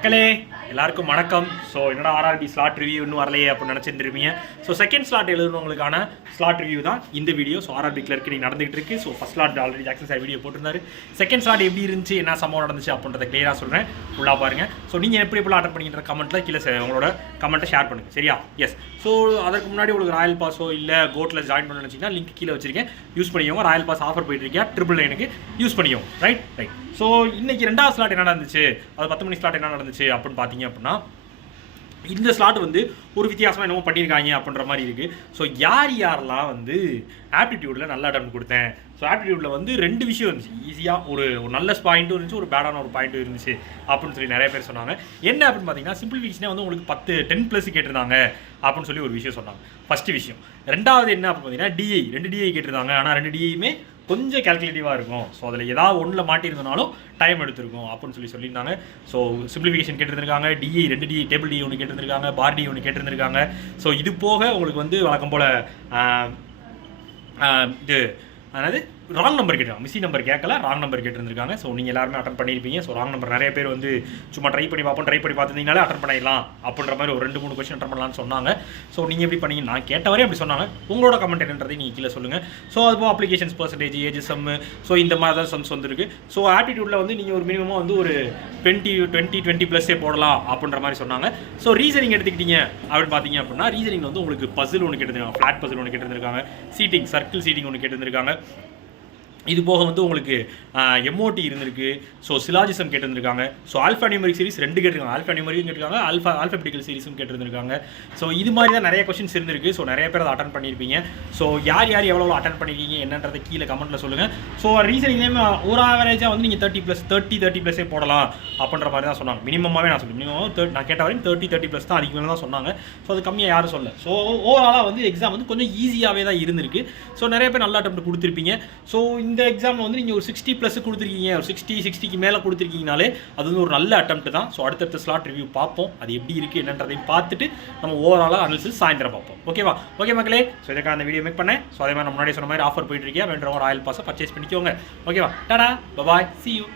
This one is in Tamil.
மக்களே எல்லாருக்கும் வணக்கம். ஸோ என்னோட ஆர்ஆர்பி ஸ்லாட் ரிவ்யூ இன்னும் வரலையே அப்படின்னு நினச்சிருப்பீங்க. ஸோ செகண்ட் ஸ்லாட் எழுதுனவங்களுக்கான ஸ்லாட் ரிவ்யூ தான் இந்த வீடியோ. ஸோ ஆர்ஆர்பி கிளர்க்கு நீங்கள் நடந்துகிட்டு இருக்கு. So first slot already Jackson sir video போட்டிருந்தாரு. செகண்ட் ஸ்லாட் எப்படி இருந்துச்சு, என்ன சம்பவம் நடந்துச்சு அப்படின்றத கிளியராக சொல்கிறேன். ஃபுல்லாக பாருங்க. ஸோ நீங்கள் எப்படி அட்டன் பண்ணிக்கிற கமெண்ட்டில் கீழே உங்களோட கமெண்ட்டை ஷேர் பண்ணுங்கள், சரியா? எஸ். ஸோ அதற்கு முன்னாடி உங்களுக்கு ராயல் பாஸோ இல்லை கோட்டில் ஜாயின் பண்ணணும்னு நினச்சிங்கன்னா லிங்க் கீழே வச்சிருக்கேன், யூஸ் பண்ணிக்கோங்க. ராயல் பாஸ் ஆஃபர் போயிட்டு இருக்கியா, ட்ரிபிள் 9க்கு யூஸ் பண்ணிக்கோங்க. ரைட். ஸோ இன்னைக்கு ரெண்டாவது ஸ்லாட் என்ன நடந்துச்சு, அது 10 மணி ஸ்லாட் என்ன நடந்துச்சு அப்படின்னு பார்த்தீங்க அப்படின்னா, இந்த ஸ்லாட் வந்து ஒரு வித்தியாசமாக என்னமோ பண்ணியிருக்காங்க அப்படின்ற மாதிரி இருக்குது. ஸோ யாரெல்லாம் வந்து ஆப்டிடியூடில் நல்ல அட்டம் கொடுத்தேன். ஸோ ஆப்டிடியூடில் வந்து ரெண்டு விஷயம் இருந்துச்சு. ஈஸியாக ஒரு நல்ல பாயிண்ட்டும் இருந்துச்சு, ஒரு பேடான ஒரு பாயிண்ட்டும் இருந்துச்சு அப்படின்னு சொல்லி நிறைய பேர் சொன்னாங்க. என்ன அப்படின்னு பார்த்தீங்கன்னா, சிம்பிளிஃபிகேஷனே வந்து உங்களுக்கு 10+ கேட்டிருந்தாங்க அப்படின்னு சொல்லி ஒரு விஷயம் சொன்னாங்க. ஃபஸ்ட்டு விஷயம். ரெண்டாவது என்ன அப்படின்னு பார்த்தீங்கன்னா, டிஐ 2 டிஐ கேட்டிருந்தாங்க. ஆனால் 2 டிஐயுமே கொஞ்சம் கேல்குலேட்டிவாக இருக்கும். ஸோ அதில் ஏதாவது ஒன்றில் மாட்டியிருந்தனாலும் டைம் எடுத்திருக்கும் அப்படின்னு சொல்லியிருந்தாங்க. ஸோ சிம்பிளிஃபிகேஷன் கேட்டிருந்திருக்காங்க, டிஐ 2 டிஐ, டேபிள் டிஐ ஒன்று கேட்டிருந்திருக்காங்க, பார் டிஐ ஒன்று கேட்டிருந்திருக்காங்க. ஸோ இது போக உங்களுக்கு வந்து வழக்கம் போல் இது அதாவது ராங் நம்பர் கேட்டிருக்காங்க. மிஸ்ஸி நம்பர் கேட்கல, ராங் நம்பர் கேட்டிருந்திருக்காங்க. ஸோ நீங்கள் எல்லாருமே அட்டன் பண்ணியிருப்பீங்க. ஸோ ராங் நம்பர் நிறைய பேர் வந்து சும்மா ட்ரை பண்ணி பார்த்துருந்தீங்கனாலே அட்டன் பண்ணிடலாம் அப்படின்ற மாதிரி ஒரு 2-3 கொஸ்டின் அட்டன் பண்ணலாம்னு சொன்னாங்க. ஸோ நீங்கள் எப்படி பண்ணீங்க, நான் கேட்ட வரையும் அப்படி சொன்னாங்க. உங்களோட கமெண்ட் என்னன்றதை நீங்கள் கீழே சொல்லுங்கள். ஸோ அதுபோல் applications percentage, age sum, so இந்த மாதிரி தான் சம்ஸ் வந்துருக்கு. ஸோ ஆப்டிடியூடில் வந்து நீங்கள் ஒரு மினிமமாக வந்து ஒரு 20+ போடலாம் அப்படின்ற மாதிரி சொன்னாங்க. ஸோ ரீசனிங் எடுத்துக்கிட்டீங்க அப்படின்னு பார்த்தீங்க அப்படின்னா, ரீசனிங் வந்து உங்களுக்கு பசில் ஒன்று கேட்டிருக்காங்க, ஃப்ளாட் பசில் ஒன்று கேட்டிருந்திருக்காங்க, சீட்டிங் சர்க்கிள் சீட்டிங் ஒன்று கேட்டிருந்திருக்காங்க. இது போக வந்து உங்களுக்கு எம்ஓடி இருந்திருக்கு. ஸோ சிலாஜிசம் கேட்டிருந்திருக்காங்க. ஸோ ஆல்ஃபா நியூமரிக் சீரிஸ் 2 கேட்டிருக்காங்க. ஆல்ஃபா நியூமரிக்கும் கேட்டிருக்காங்க, ஆல்ஃபபெட்டிக்கல் சீரிஸும் கேட்டிருந்திருக்காங்க. ஸோ இது மாதிரி தான் நிறைய கொஸ்டின்ஸ் இருந்திருக்கு. ஸோ நிறைய பேர் அதை அட்டன் பண்ணியிருப்பீங்க. ஸோ யார் எவ்வளோ அட்டன் பண்ணியிருக்கீங்க என்னன்றதை கீழே கமெண்ட்டில் சொல்லுங்கள். ஸோ ரீசனிங்லேயுமே ஒரு ஆவரேஜாக வந்து நீங்கள் 30+ போடலாம் அப்படின்ற மாதிரி தான் சொன்னாங்க. மினிமமாகவே நான் சொல்லுவேன், மினிமம் நான் கேட்ட வரையும் 30+ தான் அதிகமாக தான் சொன்னாங்க. ஸோ அது கம்மியாக யாரும் சொல்ல. ஸோ ஓவராலாக வந்து எக்ஸாம் வந்து கொஞ்சம் ஈஸியாகவே தான் இருந்திருக்கு. ஸோ நிறைய பேர் நல்ல அட்டம் கொடுத்துருப்பீங்க. ஸோ இந்த எக்ஸாமில் வந்து நீங்கள் ஒரு 60+ கொடுத்துருக்கீங்க, ஒரு 60க்கு மேலே கொடுத்துருக்கீங்கனாலே அது வந்து ஒரு நல்ல அட்டெம்ப்ட் தான். ஸோ அடுத்தடுத்த ஸ்லாட் ரிவ்யூ பார்ப்போம், அது எப்படி இருக்குது என்னன்றதையும் பார்த்துட்டு நம்ம ஓவராலாக அனாலிசிஸ் சாயந்தரம் பார்ப்போம். ஓகேவா? ஓகே மக்களே. ஸோ இதுக்காக அந்த வீடியோ மேக் பண்ணேன். ஸோ அதே மாதிரி நான் முன்னாடி சொன்ன மாதிரி ஆஃபர் போயிட்டு இருக்கியா, வேண்டவங்க ராயல் பாஸை பர்ச்சேஸ் பண்ணிக்கோங்க. ஓகேவா? Tata, bye bye, see you.